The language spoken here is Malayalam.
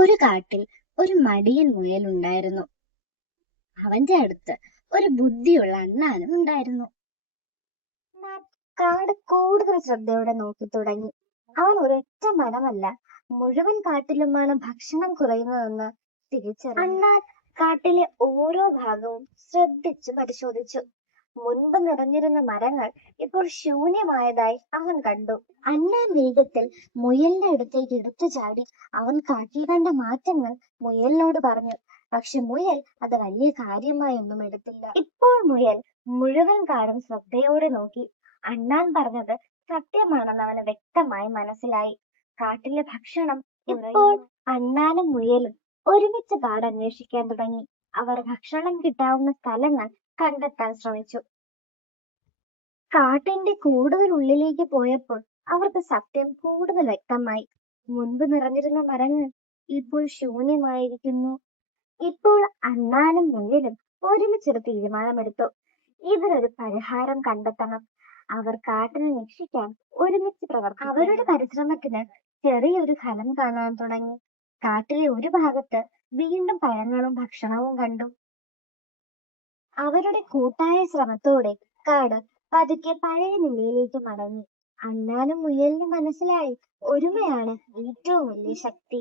ഒരു കാട്ടിൽ ഒരു മടിയൻ മുയലുണ്ടായിരുന്നു. അവന്റെ അടുത്ത് ഒരു ബുദ്ധിയുള്ള അണ്ണാനും ഉണ്ടായിരുന്നു. എന്നാൽ കാട് കൂടുതൽ ശ്രദ്ധയോടെ നോക്കി തുടങ്ങി. അവൻ ഒരൊറ്റ മരമല്ല, മുഴുവൻ കാട്ടിലുമാണ് ഭക്ഷണം കുറയുന്നതെന്ന് തിരിച്ചറിഞ്ഞു. അണ്ണാൻ കാട്ടിലെ ഓരോ ഭാഗവും ശ്രദ്ധിച്ചു പരിശോധിച്ചു. മുൻപ് നിറഞ്ഞിരുന്ന മരങ്ങൾ ഇപ്പോൾ ശൂന്യമായതായി അവൻ കണ്ടു. അണ്ണാൻ വേഗത്തിൽ മുയലിന്റെ അടുത്തേക്ക് എടുത്തു ചാടി. അവൻ കാട്ടിൽ കണ്ട മാറ്റങ്ങൾ മുയലിനോട് പറഞ്ഞു. പക്ഷെ മുയൽ അത് വലിയ കാര്യമായി ഒന്നും എടുത്തില്ല. ഇപ്പോൾ മുയൽ മുഴുവൻ കാടും ശ്രദ്ധയോടെ നോക്കി. അണ്ണാൻ പറഞ്ഞത് സത്യമാണെന്ന് അവന് വ്യക്തമായി മനസ്സിലായി. കാട്ടിലെ ഭക്ഷണം ഇപ്പോൾ അണ്ണാനും മുയലും ഒരുമിച്ച് കാട് അന്വേഷിക്കാൻ തുടങ്ങി. അവർ ഭക്ഷണം കിട്ടാവുന്ന സ്ഥലങ്ങൾ കണ്ടെത്താൻ ശ്രമിച്ചു. കാട്ടിന്റെ കൂടുതൽ ഉള്ളിലേക്ക് പോയപ്പോൾ അവർക്ക് സത്യം കൂടുതൽ വ്യക്തമായി. മുൻപ് നിറഞ്ഞിരുന്ന മരങ്ങൾ ഇപ്പോൾ ശൂന്യമായിരിക്കുന്നു. ഇപ്പോൾ അണ്ണാനും മുയലും ഒരുമിച്ചൊരു തീരുമാനമെടുത്തു. ഇതിനൊരു പരിഹാരം കണ്ടെത്തണം. അവർ കാട്ടിനെ രക്ഷിക്കാൻ ഒരുമിച്ച് പ്രവർത്തിച്ചു. അവരുടെ പരിശ്രമത്തിന് ചെറിയൊരു ഫലം കാണാൻ തുടങ്ങി. കാട്ടിലെ ഒരു ഭാഗത്ത് വീണ്ടും പഴങ്ങളും ഭക്ഷണവും കണ്ടു. അവരുടെ കൂട്ടായ ശ്രമത്തോടെ കാട് പതുക്കെ പഴയ നിലയിലേക്ക് മടങ്ങി. അണ്ണാനും മുയലിനും മനസ്സിലായി, ഒരുമയാണ് ഏറ്റവും വലിയ ശക്തി.